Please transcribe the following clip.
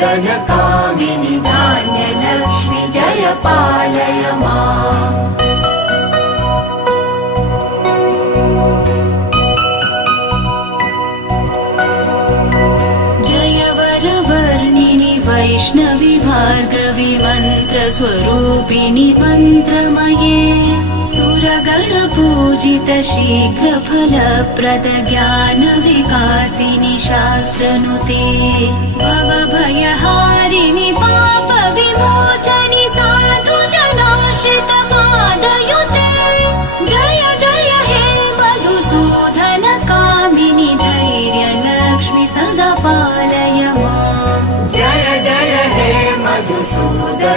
धनकामिनि धान्यलक्ष्मि जय पालय माम्। जय वरवर्णिनि वैष्णवि भार्गवि मन्त्रस्वरूपिणि मन्त्रमये सुरगणपूजित शीघ्रफलप्रद ज्ञानविकासिनि शास्त्रनुते भवभयहारिणि पापविमोचनि साधुजनाश्रित पादयुते जय जय हे मधुसूदनकामिनि धैर्यलक्ष्मि सदा पालय माम्। जय जय हे मधुसूदनकामिनि